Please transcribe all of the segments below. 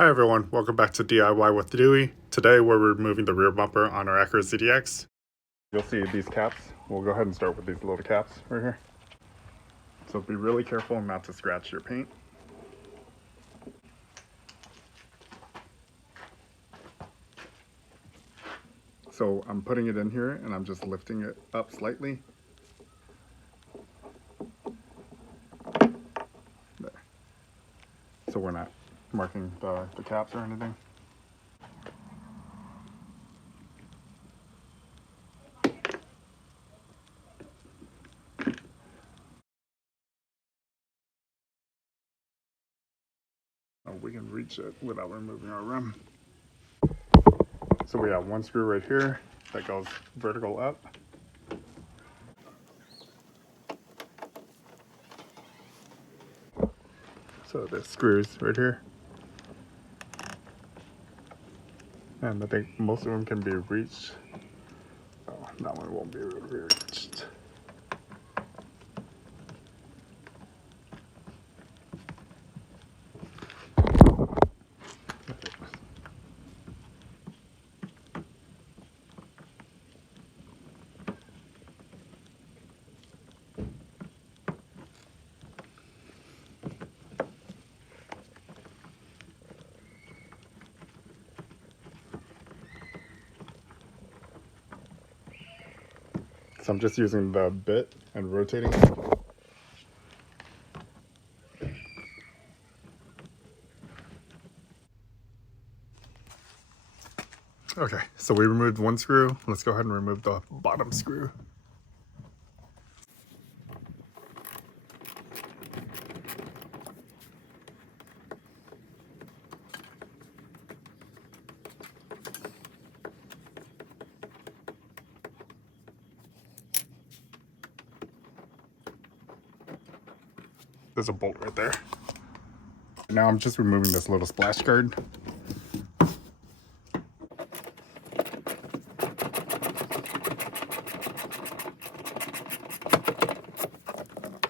Hi everyone, welcome back to DIY with Dewey. Today we're removing the rear bumper on our Acura ZDX. You'll see these caps. We'll go ahead and start with these little caps right here. So be really careful not to scratch your paint. So I'm putting it in here and I'm just lifting it up slightly. There. So we're not marking the caps or anything. Oh, we can reach it without removing our rim. So we have one screw right here that goes vertical up. So the screws right here. And I think most of them can be reached. Oh, that one won't be able to be reached. So I'm just using the bit and rotating it. Okay, so we removed one screw. Let's go ahead and remove the bottom screw. There's a bolt right there. Now I'm just removing this little splash guard.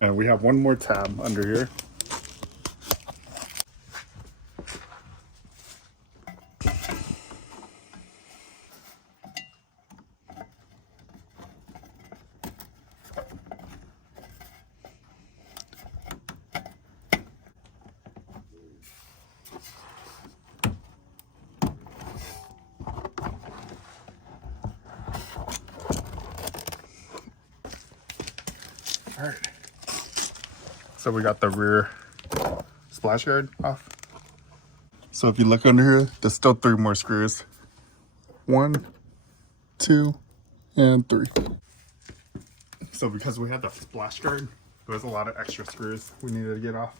And we have one more tab under here. All right. So we got the rear splash guard off. So if you look under here, there's still 3 more screws. 1, 2, and 3. So because we had the splash guard, there was a lot of extra screws we needed to get off.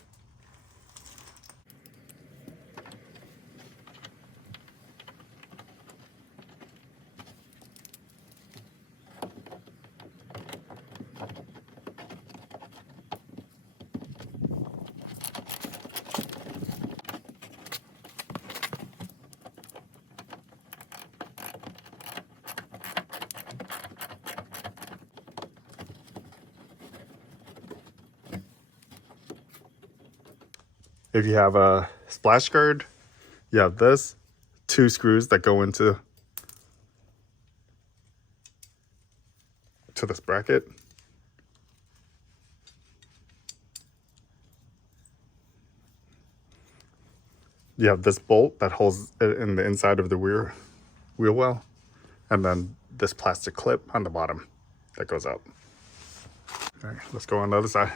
If you have a splash guard, you have this, 2 screws that go into this bracket. You have this bolt that holds it in the inside of the wheel well, and then this plastic clip on the bottom that goes up. All right, let's go on the other side.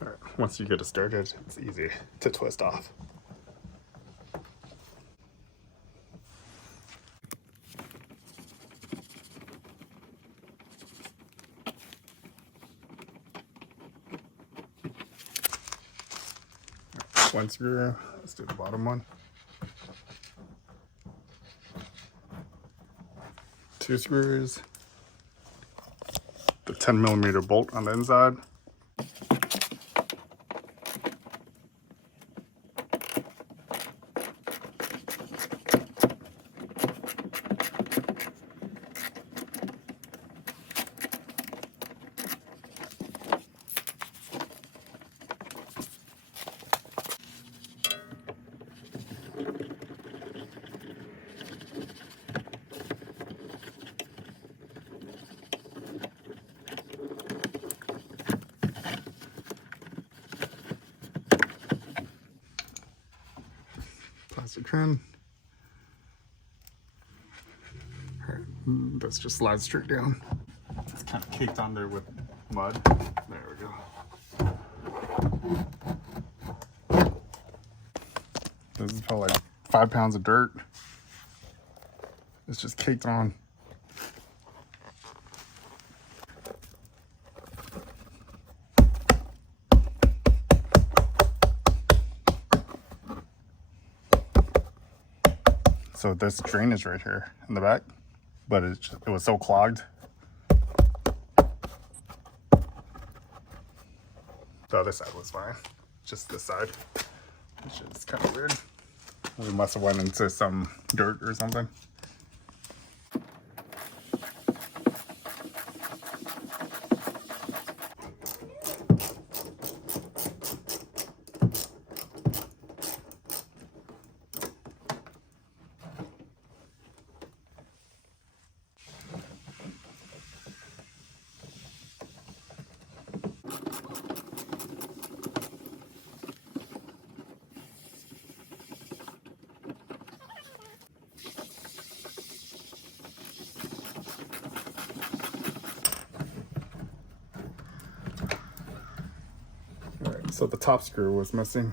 All right, once you get it started, it's easy to twist off. One screw, let's do the bottom one. 2 screws, the 10mm bolt on the inside. plastic trim. Alright, let's just slide straight down. It's kind of caked on there with mud. There we go. This is probably like 5 pounds of dirt. It's just caked on. So this drainage right here in the back, but it was so clogged. The other side was fine, just this side, which is kind of weird. We must have went into some dirt or something. So the top screw was missing.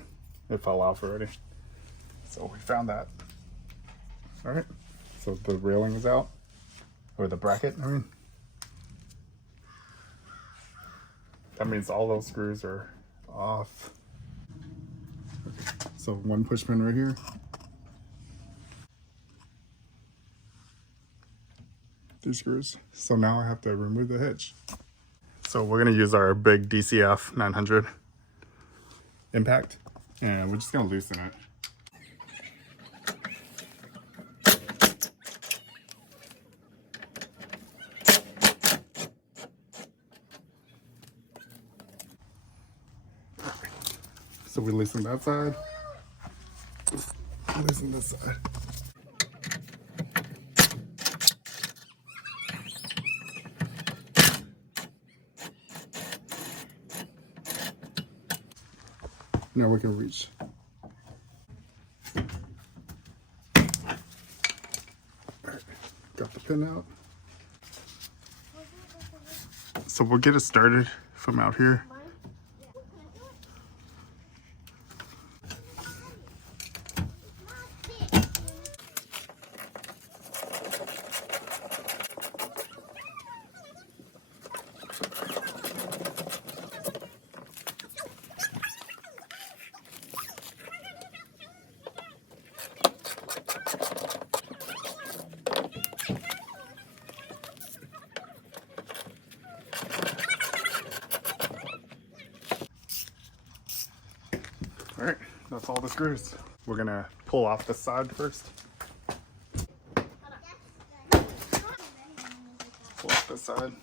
It fell off already. So we found that. All right. So the railing is out, or the bracket, I mean. That means all those screws are off. Okay. So one push pin right here. These screws. So now I have to remove the hitch. So we're gonna use our big DCF 900 impact, and we're just gonna loosen it. So we loosen that side, loosen this side. Now we can reach. Alright, got the pin out. So we'll get it started from out here. All right, that's all the screws. We're gonna pull off this side first. Pull off this side.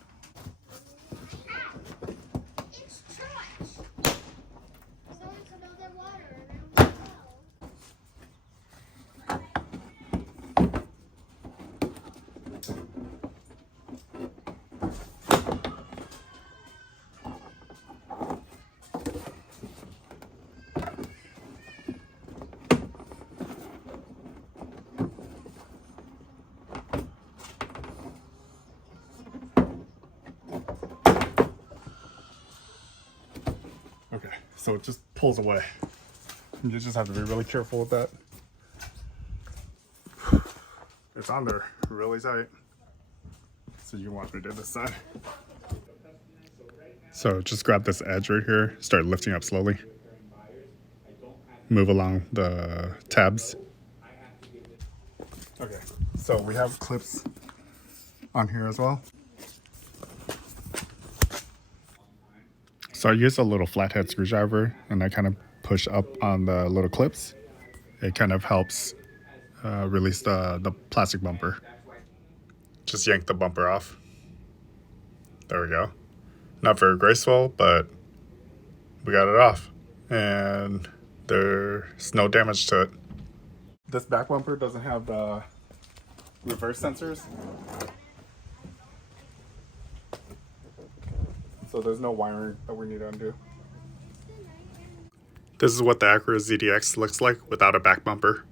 Okay, so it just pulls away. You just have to be really careful with that. It's on there really tight. So you want me to do this side. So just grab this edge right here, start lifting up slowly. Move along the tabs. Okay, so we have clips on here as well. So I use a little flathead screwdriver and I kind of push up on the little clips. It kind of helps release the plastic bumper. Just yank the bumper off. There we go. Not very graceful, but we got it off. And there's no damage to it. This back bumper doesn't have the reverse sensors. So there's no wiring that we need to undo. This is what the Acura ZDX looks like without a back bumper.